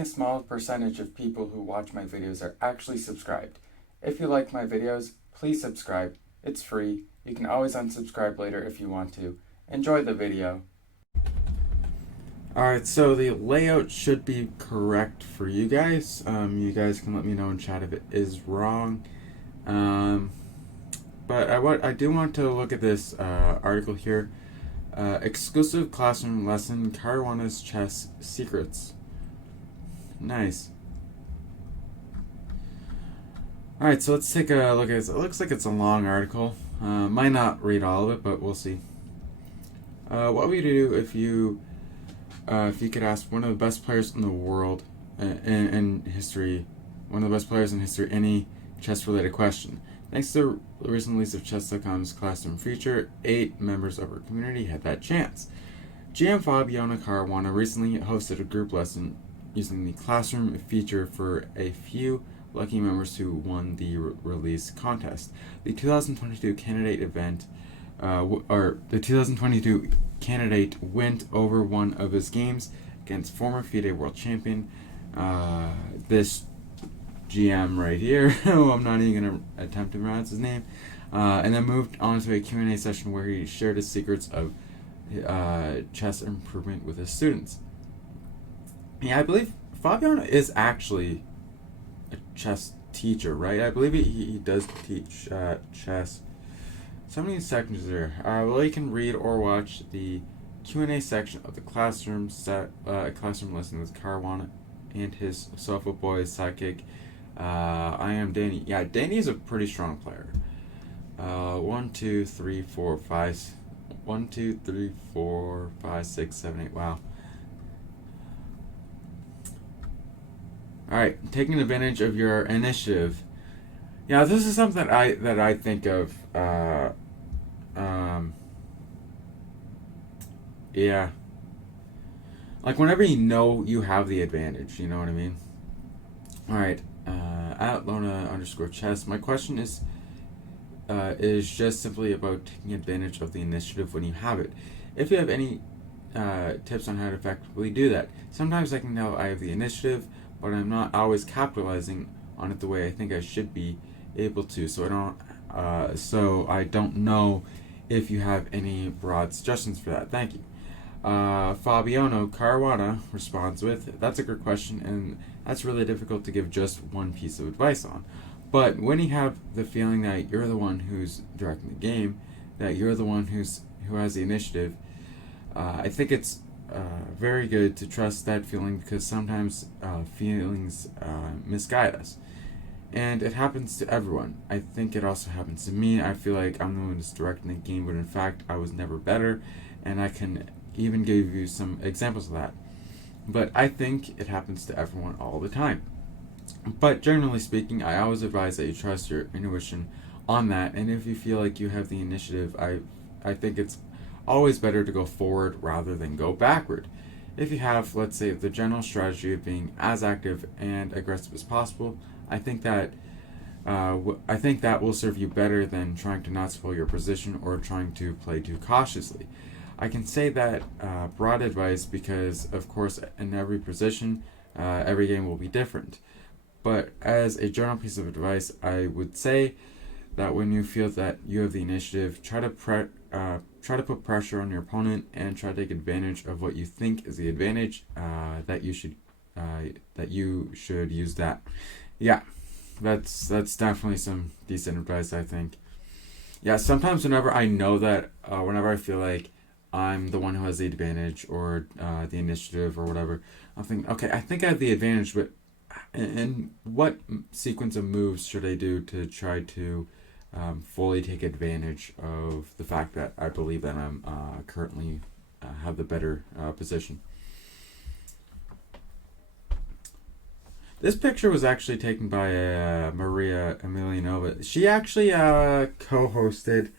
only a small percentage of people who watch my videos are actually subscribed. If you like my videos, please subscribe. It's free. You can always unsubscribe later if you want to. Enjoy the video. Alright, so the layout should be correct for you guys. You guys can let me know in chat if it is wrong. But I do want to look at this article here. Exclusive classroom lesson, Caruana's chess secrets. Nice. Alright, so let's take a look at this. It looks like it's a long article. Might not read all of it, but we'll see. What would you do if you could ask one of the best players in the world in history, one of the best players in history, any chess-related question? Thanks to the recent release of Chess.com's classroom feature, 8 members of our community had that chance. GM Fabiana Caruana recently hosted a group lesson using the classroom feature for a few lucky members who won the release contest. The 2022 candidate event, the 2022 candidate went over one of his games against former FIDE world champion, this GM right here, who I'm not even going to attempt to pronounce his name, and then moved on to a Q&A session where he shared his secrets of chess improvement with his students. Yeah, I believe Fabiano is actually a chess teacher, right? I believe he does teach chess. So many sections there. Well, you can read or watch the Q&A section of the classroom classroom lesson with Caruana and his Sofa Boy sidekick. I am Danny. Yeah, Danny is a pretty strong player. 1, 2, 3, 4, 5. 1, 2, 3, 4, 5, 6, 7, 8. Wow. Alright, taking advantage of your initiative. Yeah, this is something that I think of. Yeah. Like whenever you know you have the advantage, you know what I mean? Alright, at Lona_chess. My question is just simply about taking advantage of the initiative when you have it. If you have any tips on how to effectively do that. Sometimes I can know I have the initiative, but I'm not always capitalizing on it the way I think I should be able to. So I don't know if you have any broad suggestions for that. Thank you. Fabiano Caruana responds with, that's a good question, and that's really difficult to give just one piece of advice on. But when you have the feeling that you're the one who's directing the game, that you're the one who has the initiative, I think it's very good to trust that feeling, because sometimes feelings misguide us. And it happens to everyone. I think it also happens to me. I feel like I'm the one who's directing the game, but in fact, I was never better, and I can even give you some examples of that. But I think it happens to everyone all the time. But generally speaking, I always advise that you trust your intuition on that, and if you feel like you have the initiative, I think it's always better to go forward rather than go backward. If you have, let's say, the general strategy of being as active and aggressive as possible, I think that will serve you better than trying to not spoil your position or trying to play too cautiously. I can say that broad advice because, of course, in every position, every game will be different. But as a general piece of advice, I would say that when you feel that you have the initiative, try to put pressure on your opponent and try to take advantage of what you think is the advantage. That you should use that. Yeah, that's definitely some decent advice, I think. Yeah, sometimes whenever I know that, whenever I feel like I'm the one who has the advantage or the initiative or whatever, I'm thinking, okay, I think I have the advantage, but and what sequence of moves should I do to try to fully take advantage of the fact that I believe that I'm currently have the better position. This picture was actually taken by Maria Emelianova. She actually co-hosted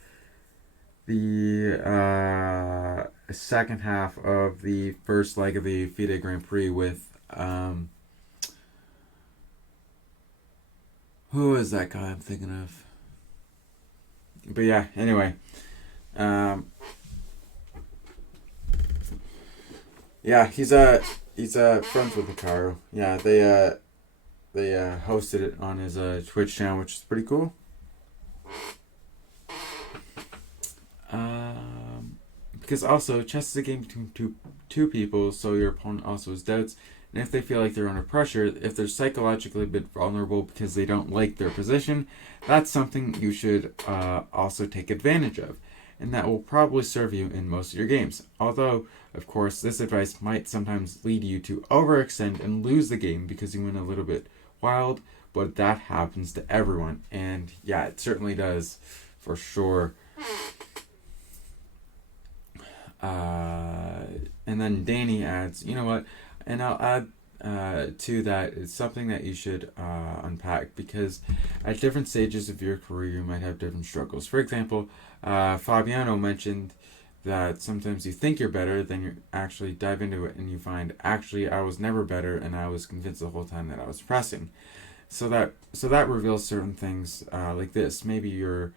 the second half of the first leg of the FIDE Grand Prix with who is that guy I'm thinking of? But yeah, anyway. Yeah, he's He's friends with Hikaru. Yeah, they hosted it on his Twitch channel, which is pretty cool. Because also chess is a game between two people, so your opponent also has doubts, and if they feel like they're under pressure, if they're psychologically a bit vulnerable because they don't like their position, that's something you should also take advantage of, and that will probably serve you in most of your games. Although, of course, this advice might sometimes lead you to overextend and lose the game because you went a little bit wild, but that happens to everyone, and yeah, it certainly does, for sure. And then Danny adds, you know what? And I'll add to that, it's something that you should unpack because at different stages of your career, you might have different struggles. For example, Fabiano mentioned that sometimes you think you're better, then you actually dive into it and you find actually I was never better, and I was convinced the whole time that I was pressing. So that reveals certain things like this. Maybe you're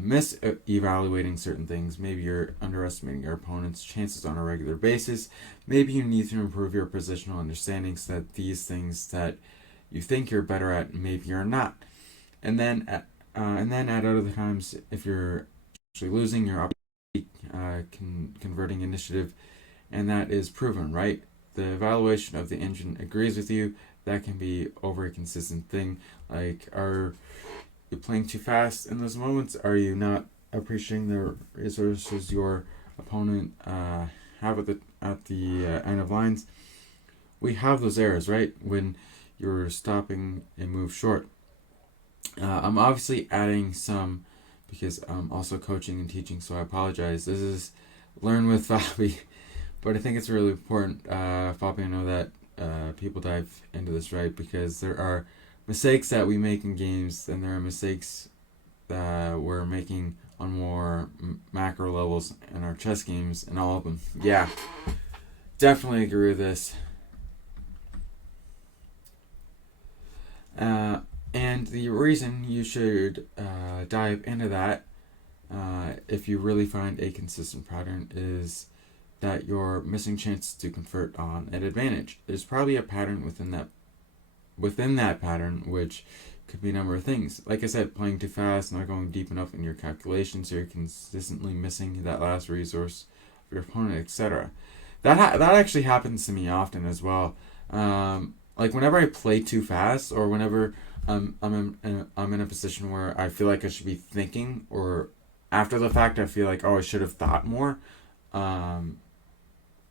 mis-evaluating certain things. Maybe you're underestimating your opponent's chances on a regular basis. Maybe you need to improve your positional understanding so that these things that you think you're better at, maybe you're not. And then at other times, if you're actually losing, you're converting initiative, and that is proven, right? The evaluation of the engine agrees with you. That can be over a consistent thing. Like, are you playing too fast in those moments? Are you not appreciating the resources your opponent have at the end of lines? We have those errors, right? When you're stopping a move short. I'm obviously adding some because I'm also coaching and teaching, so I apologize. This is Learn with Fabi, but I think it's really important, Fabi, I know that people dive into this, right? Because there are mistakes that we make in games, and there are mistakes that we're making on more macro levels in our chess games, and all of them. Yeah, definitely agree with this. Uh, and the reason you should dive into that, if you really find a consistent pattern, is that you're missing chances to convert on an advantage. There's probably a pattern within that pattern, which could be a number of things. Like I said, playing too fast, not going deep enough in your calculations, so you're consistently missing that last resource of your opponent, etc. That actually happens to me often as well. Like whenever I play too fast, or whenever I'm in a position where I feel like I should be thinking, or after the fact I feel like, oh, I should have thought more. Um,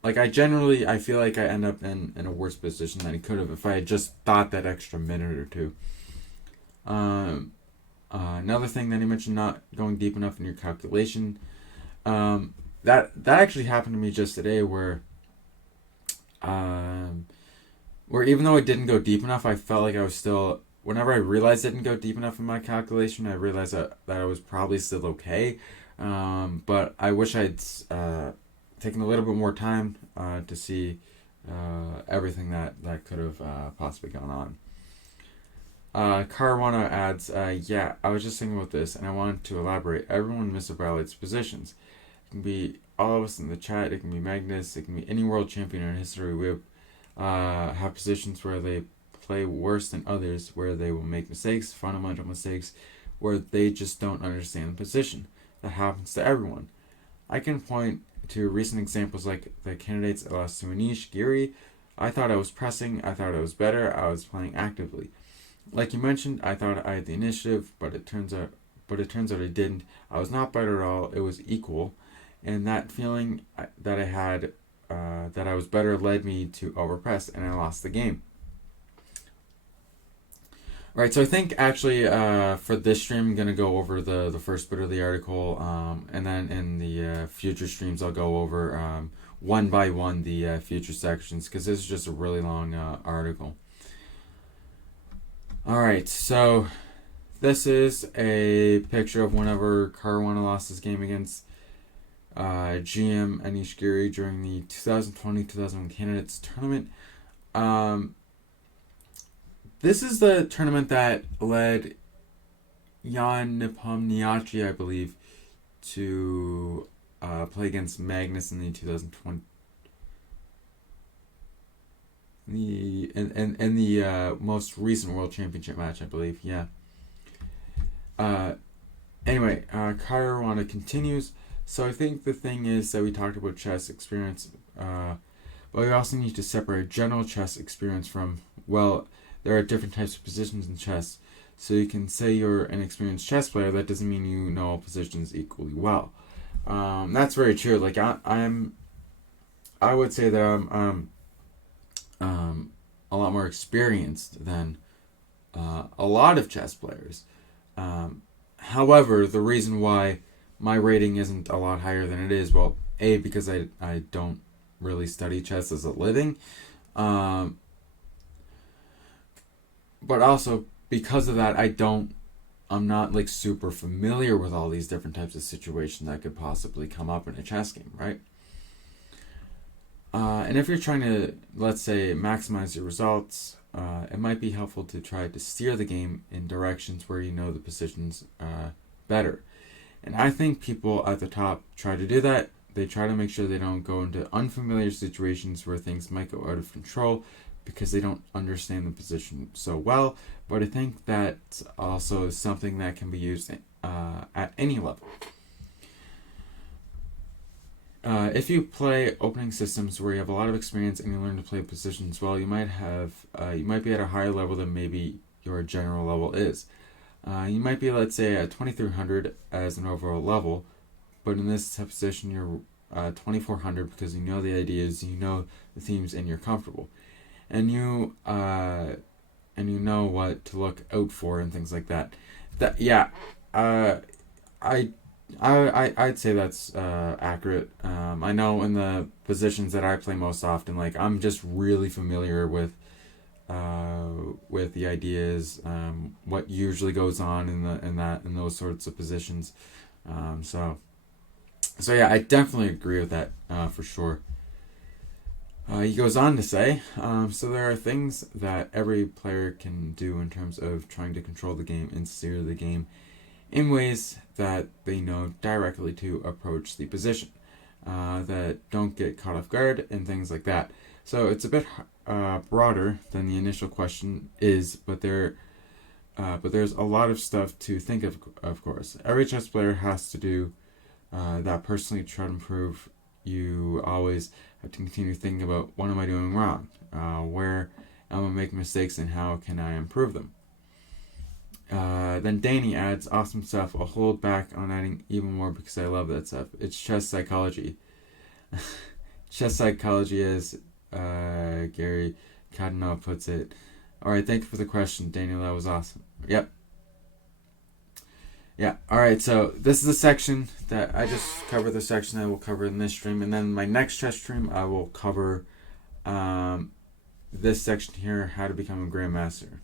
like I feel like I end up in a worse position than I could have if I had just thought that extra minute or two. Um, Another thing that he mentioned, not going deep enough in your calculation. That actually happened to me just today, um, where even though I didn't go deep enough, I felt like I was still. Whenever I realized I didn't go deep enough in my calculation, I realized that I was probably still okay. But I wish I'd taken a little bit more time to see everything that could have possibly gone on. Caruana adds, yeah, I was just thinking about this and I wanted to elaborate. Everyone misevaluates positions. It can be all of us in the chat, it can be Magnus, it can be any world champion in history. We have positions where they play worse than others, where they will make mistakes, fundamental mistakes, where they just don't understand the position. That happens to everyone. I can point to recent examples like the candidates I lost to Anish Giri. I thought I was pressing, I thought I was better, I was playing actively. Like you mentioned, I thought I had the initiative, but it turns out I didn't. I was not better at all. It was equal, and that feeling that I had that I was better led me to overpress, and I lost the game. Right, so I think actually for this stream I'm gonna go over the first bit of the article, and then in the future streams I'll go over one by one the future sections because this is just a really long article. All right, so this is a picture of whenever Caruana lost his game against GM Anish Giri during the 2020-2021 Candidates Tournament. This is the tournament that led Jan Nepomniachtchi, I believe, to play against Magnus in the 2020. the most recent World Championship match, I believe. Yeah. Uh, anyway, Caruana continues. So I think the thing is that we talked about chess experience, but we also need to separate general chess experience from, well, there are different types of positions in chess. So you can say you're an experienced chess player. That doesn't mean you know all positions equally well. That's very true. Like I would say that I'm a lot more experienced than a lot of chess players. However, the reason why my rating isn't a lot higher than it is, well, A, because I don't really study chess as a living, um, but also because of that, I'm not like super familiar with all these different types of situations that could possibly come up in a chess game, right? And if you're trying to, let's say, maximize your results, it might be helpful to try to steer the game in directions where you know the positions better. And I think people at the top try to do that. They try to make sure they don't go into unfamiliar situations where things might go out of control because they don't understand the position so well. But I think that also is something that can be used at any level. If you play opening systems where you have a lot of experience and you learn to play positions well, you might be at a higher level than maybe your general level is. You might be, let's say, at 2300 as an overall level, but in this position you're 2400 because you know the ideas, you know the themes, and you're comfortable, and you know what to look out for and things like that. I I'd say that's accurate. I know in the positions that I play most often, like I'm just really familiar with the ideas, what usually goes on in those sorts of positions. So yeah, I definitely agree with that for sure. He goes on to say, so there are things that every player can do in terms of trying to control the game and steer the game in ways that they know directly to approach the position, that don't get caught off guard and things like that. So it's a bit broader than the initial question is, but there's a lot of stuff to think of course. Every chess player has to do that personally to try to improve. You always have to continue thinking about what am I doing wrong, where am I making mistakes, and how can I improve them. Then Danny adds, awesome stuff. I'll hold back on adding even more because I love that stuff. It's chess psychology. Chess psychology, as Gary Cadenow puts it. Alright, thank you for the question, Daniel. That was awesome. Yep. Yeah, alright, so this is a section that I just covered, the section I will cover in this stream, and then my next chess stream I will cover this section here, how to become a grandmaster.